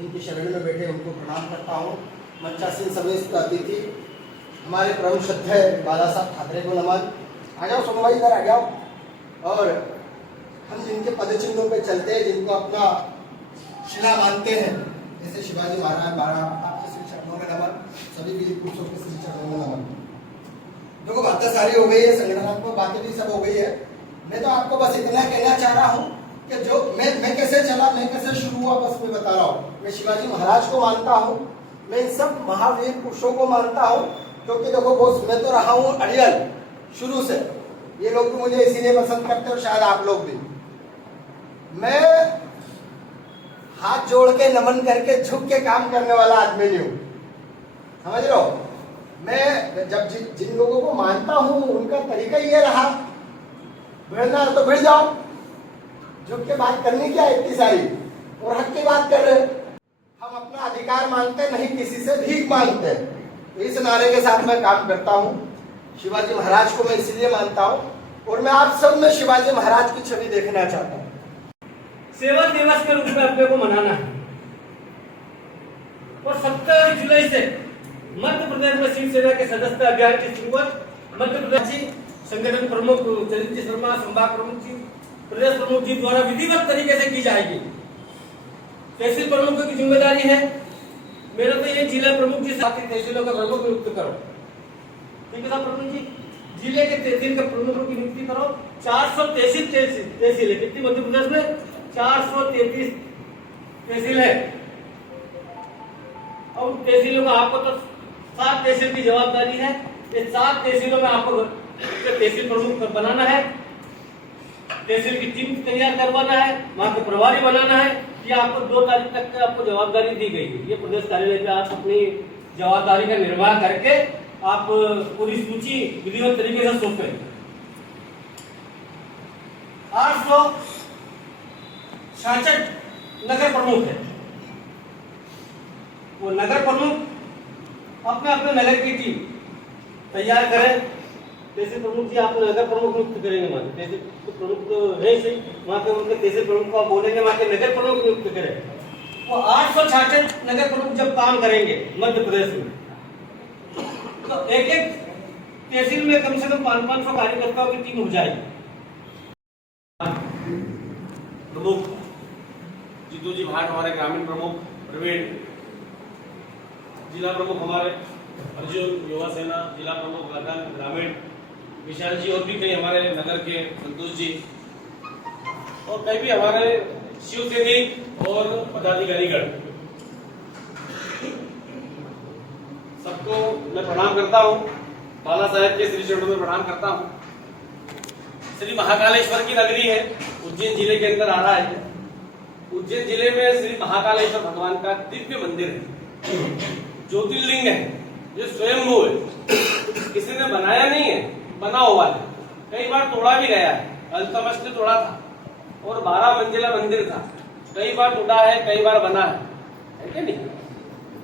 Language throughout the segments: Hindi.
जिनकी शरण में बैठे उनको प्रणाम करता हूँ। मंचासीन समेत अतिथि हमारे परम श्रद्धेय बाला साहब ठाकरे को नमन। आ जाओ सोनू भाई, इधर आ जाओ। और हम जिनके पद चिन्हों पे चलते हैं, जिनको अपना शिला मानते हैं, जैसे शिवाजी महाराज, आपके श्री चरणों में नमन, सभी वीर पुरुषों के श्री चरणों में नमन। देखो बातें सारी हो गई है, संगठनात्मक बातें भी सब हो गई है। मैं तो आपको बस इतना कहना चाह रहा हूँ कि जो मैं कैसे चला, मैं कैसे शुरू हुआ, बस मैं बता रहा हूँ। मैं शिवाजी महाराज को मानता हूँ, मैं इन सब महावीर पुरुषों को मानता हूँ, क्योंकि देखो बोस, मैं तो रहा हूँ अड़ियल शुरू से। ये लोग भी मुझे इसीलिए पसंद करते हैं और शायद आप लोग भी। मैं हाथ जोड़ के नमन करके झुक के काम करने वाला आदमी नहीं हूँ, समझ लो। मैं जब जिन लोगों को मानता हूँ उनका तरीका ये रहा, भिड़ना तो भिड़ जाओ, झुक के बात करनी क्या इतनी सारी, और हक की बात कर रहे। हम अपना अधिकार मांगते नहीं, किसी से भीख मांगते। तो इस नारे के साथ मैं काम करता हूँ। शिवाजी महाराज को मैं इसलिए मानता हूँ, और मैं आप सब में शिवाजी महाराज की छवि देखना चाहता हूँ। सेवा दिवस के रूप में अपने को मनाना है, और 17 जुलाई से मध्य प्रदेश में शिवसेना के सदस्यता अभियान की शुरुआत मध्य प्रदेश संगठन प्रमुख चरित जी शर्मा, संभाग प्रमुख जी, प्रदेश प्रमुख जी द्वारा विधिवत तरीके से की जाएगी। तहसील प्रमुखों की जिम्मेदारी है, मेरा तो ये जिला प्रमुख जी साथ ही तहसीलों का प्रमुख नियुक्त करो। ठीक है साहब प्रमुख जी, जिले के तहसील के प्रमुखों की नियुक्ति करो। 433 तहसील है, कितनी मध्य प्रदेश में 433 तहसील है। और तहसीलों का आपको तो 7 तहसील की जवाबदारी है। ये 7 तहसीलों में आपको तहसील प्रमुख बनाना है, तहसील की टीम तैयार करवाना है, वहां के प्रभारी बनाना है। ये आपको 2 तारीख तक आपको जवाबदारी दी गई है। ये प्रदेश कार्यालय पे आप अपनी जवाबदारी का निर्वाह करके आप पूरी सूची विधिवत तरीके से सौंपे। 866 नगर प्रमुख है, वो नगर प्रमुख अपने अपने नगर की टीम तैयार करें। तहसील प्रमुख जी आप नगर प्रमुख नियुक्त करेंगे, वहां तहसील प्रमुख तो है सही, वहां पे उनके तहसील प्रमुख को आप बोलेंगे वहां के नगर प्रमुख नियुक्त करें। वो 866 नगर प्रमुख जब काम करेंगे मध्य प्रदेश में, तो एक तहसील में कम से कम 500 कार्यकर्ताओं की टीम हो जाएगी। प्रमुख जीतू जी भाट हमारे ग्रामीण प्रमुख, प्रवीण जिला प्रमुख हमारे अर्जुन युवा सेना जिला प्रमुख गगन ग्रामीण, विशाल जी, और भी कई हमारे नगर के संतोष जी, और कई भी हमारे शिव सैनिक और पदाधिकारीगण, सबको मैं प्रणाम करता हूँ। बाला साहेब के श्री चरणों में प्रणाम करता हूँ। श्री महाकालेश्वर की नगरी है, उज्जैन जिले के अंदर आ रहा है। उज्जैन जिले में श्री महाकालेश्वर भगवान का दिव्य मंदिर है, ज्योतिर्लिंग है, जो स्वयंभू है, किसी ने बनाया नहीं है, बना हुआ है। कई बार तोड़ा भी गया है, अल्तमश ने तोड़ा था, और 12 मंजिला मंदिर था, कई बार टूटा है, कई बार बना है कि नहीं।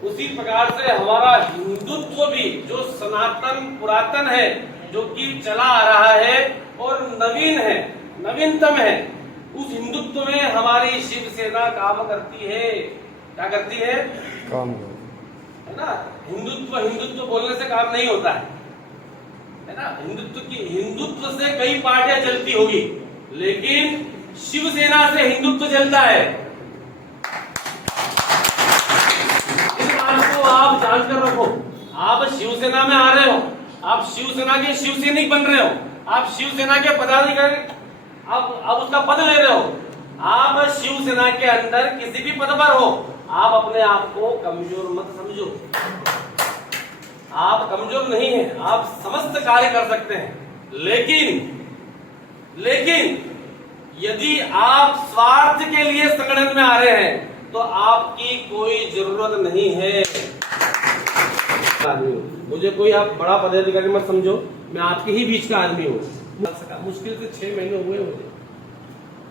उसी प्रकार से हमारा हिंदुत्व भी जो सनातन पुरातन है, जो कि चला आ रहा है और नवीन है, नवीनतम है, उस हिंदुत्व में हमारी शिवसेना काम करती है। क्या करती है? काम है ना। हिंदुत्व हिंदुत्व बोलने से काम नहीं होता है ना। हिंदुत्व से कई पार्टियां चलती होगी, लेकिन शिवसेना से हिंदुत्व चलता है। इस बात को आप जान कर रखो। आप शिवसेना में आ रहे हो, आप शिवसेना के शिवसैनिक बन रहे हो, आप शिवसेना के पदाधिकारी, आप उसका पद ले रहे हो। आप शिवसेना के अंदर किसी भी पद पर हो, आप अपने आप को कमजोर मत समझो। आप कमजोर नहीं हैं, आप समस्त कार्य कर सकते हैं। लेकिन यदि आप स्वार्थ के लिए संगठन में आ रहे हैं, तो आपकी कोई जरूरत नहीं है। मुझे कोई आप बड़ा पदाधिकारी मत समझो, मैं आपके ही बीच का आदमी हूँ। मुश्किल से 6 महीने हुए मुझे,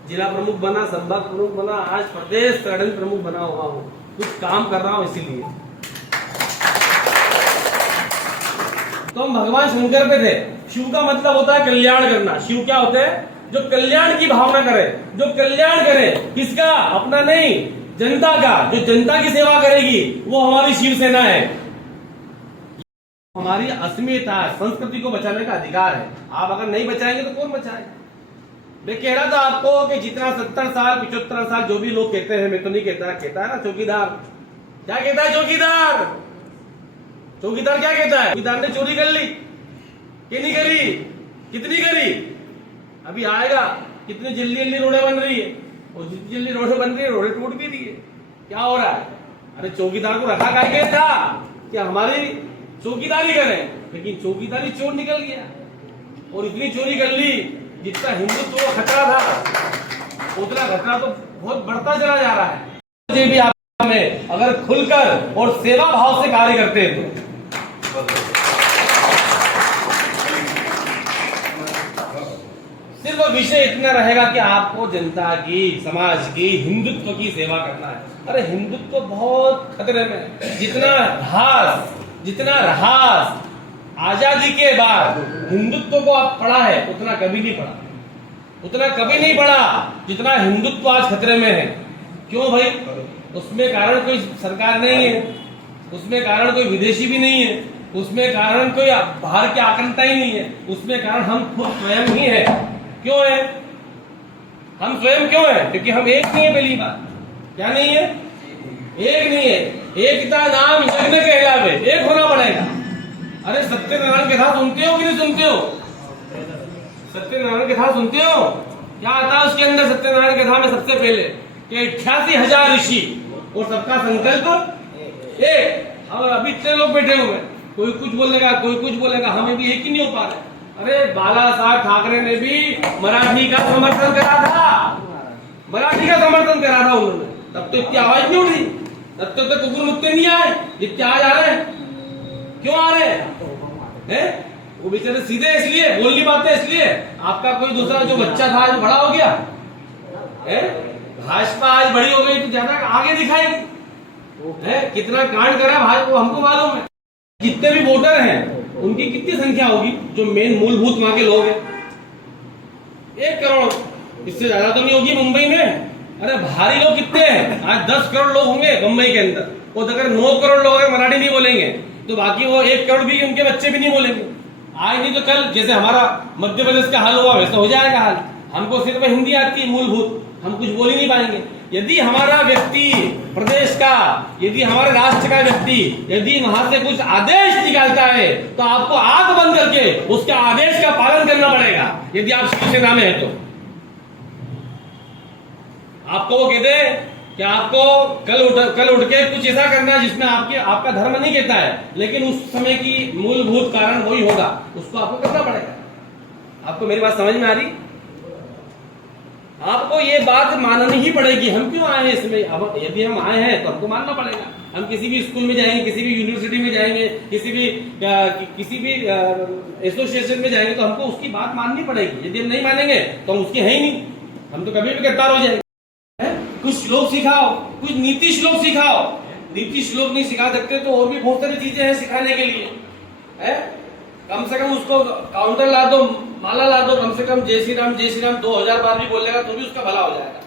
जिला प्रमुख बना, संभाग प्रमुख बना, आज प्रदेश संगठन प्रमुख बना हुआ हूँ, कुछ काम कर रहा हूँ इसीलिए। तो हम भगवान शंकर पे थे। शिव का मतलब होता है कल्याण करना। शिव क्या होते हैं? जो कल्याण की भावना करे, जो कल्याण करे। किसका? अपना नहीं, जनता का, जो जनता की सेवा करेगी वो हमारी शिवसेना है। हमारी अस्मिता, संस्कृति को बचाने का अधिकार है। आप अगर नहीं बचाएंगे तो कौन बचाएगा? मैं कह रहा था आपको कि जितना 70 साल 75 साल जो भी लोग कहते हैं, मैं तो नहीं कहता, कहता है ना चौकीदार। क्या कहता है चौकीदार? चौकीदार क्या कहता है? चौकीदार ने चोरी कर ली कि नहीं करी? कितनी करी? अभी आएगा। कितनी जल्दी जल्दी रोडें बन रही है, और जितनी जल्दी रोडें बन रही है रोडें टूट भी रही है। क्या हो रहा है? अरे चौकीदार को रखा काहे था कि हमारी चौकीदारी करें, लेकिन चौकीदारी चोर निकल गया और इतनी चोरी कर ली, जितना हिंदुत्व को खतरा था उतना खतरा तो बहुत बढ़ता चला जा रहा है। मुझे भी आप में अगर खुलकर और सेवा भाव से कार्य करते हैं तो सिर्फ विषय इतना रहेगा कि आपको जनता की, समाज की, हिंदुत्व की सेवा करना है। अरे हिंदुत्व बहुत खतरे में है। जितना रहास आजादी के बाद हिंदुत्व को आप पढ़ा है उतना कभी नहीं पढ़ा जितना हिंदुत्व आज खतरे में है। क्यों भाई? उसमें कारण कोई सरकार नहीं है, उसमें कारण कोई विदेशी भी नहीं है, उसमें कारण कोई बाहर के आक्रमता ही नहीं है, उसमें कारण हम खुद स्वयं ही है। क्यों है? हम स्वयं क्यों है? क्योंकि हम एक नहीं है। पहली बात क्या नहीं है? एक नहीं है। एकता नाम यज्ञ कहलावे, एक होना पड़ेगा। अरे सत्यनारायण कथा सुनते हो कि नहीं सुनते हो? सत्यनारायण कथा सुनते हो? क्या आता है उसके अंदर? सत्यनारायण कथा में सबसे पहले कि 88,000 ऋषि और सबका संकल्प एक। और अभी इतने लोग बैठे हुए हैं, कोई कुछ बोलेगा, कोई कुछ बोलेगा, हमें भी एक ही नहीं हो पा रहे। अरे बाला साहब ठाकरे ने भी मराठी का समर्थन करा था, उन्होंने। तब तो इतनी आवाज नहीं उठी, तब तो कुकुर मुत्ते नहीं आए जितने आज आ रहे हैं। क्यों आ रहे हैं? वो बेचारे सीधे इसलिए बोल नहीं पाते, इसलिए आपका कोई दूसरा जो बच्चा था जो बड़ा हो गया है, भाजपा आज बड़ी हो गई तो ज्यादा आगे दिखाएगी है। कितना कांड करा भाजपा वो हमको मालूम है। जितने भी वोटर हैं उनकी कितनी संख्या होगी जो मेन मूलभूत वहां के लोग हैं? 1 करोड़, इससे ज्यादा तो नहीं होगी मुंबई में। अरे भारी लोग कितने हैं? आज 10 करोड़ लोग होंगे मुंबई के अंदर, और अगर 9 करोड़ लोग अगर मराठी नहीं बोलेंगे तो बाकी वो 1 करोड़ भी उनके बच्चे भी नहीं बोलेंगे। आज नहीं तो कल जैसे हमारा मध्य प्रदेश का हाल हुआ वैसा हो जाएगा हाल। हमको सिर्फ हिंदी आती है मूलभूत, हम कुछ बोल ही नहीं पाएंगे। यदि हमारा व्यक्ति प्रदेश का, यदि हमारे राष्ट्र का व्यक्ति यदि वहां से कुछ आदेश निकालता है तो आपको आंख बंद करके उसके आदेश का पालन करना पड़ेगा। यदि आप शिवसेना में है तो आपको वो कहते हैं कि आपको कल उठ के कुछ ऐसा करना है जिसमें आपका धर्म नहीं कहता है, लेकिन उस समय की मूलभूत कारण वही होगा, उसको आपको करना पड़ेगा। आपको मेरी बात समझ में आ रही? आपको ये बात माननी ही पड़ेगी। हम क्यों आए हैं इसमें? अब यदि हम आए हैं तो हमको मानना पड़ेगा। हम किसी भी स्कूल में जाएंगे, किसी भी यूनिवर्सिटी में जाएंगे, किसी भी एसोसिएशन में जाएंगे तो हमको उसकी बात माननी पड़ेगी। यदि हम नहीं मानेंगे तो हम उसके हैं ही नहीं, हम तो कभी भी गद्दार हो जाएंगे। कुछ श्लोक सिखाओ, कुछ नीति श्लोक सिखाओ। नीति श्लोक नहीं सिखा सकते तो और भी बहुत सारी चीजें हैं सिखाने के लिए है। कम से कम उसको काउंटर ला दो, माला ला दो, कम से कम जय श्री राम 2000 बार भी बोलेगा तो भी उसका भला हो जाएगा।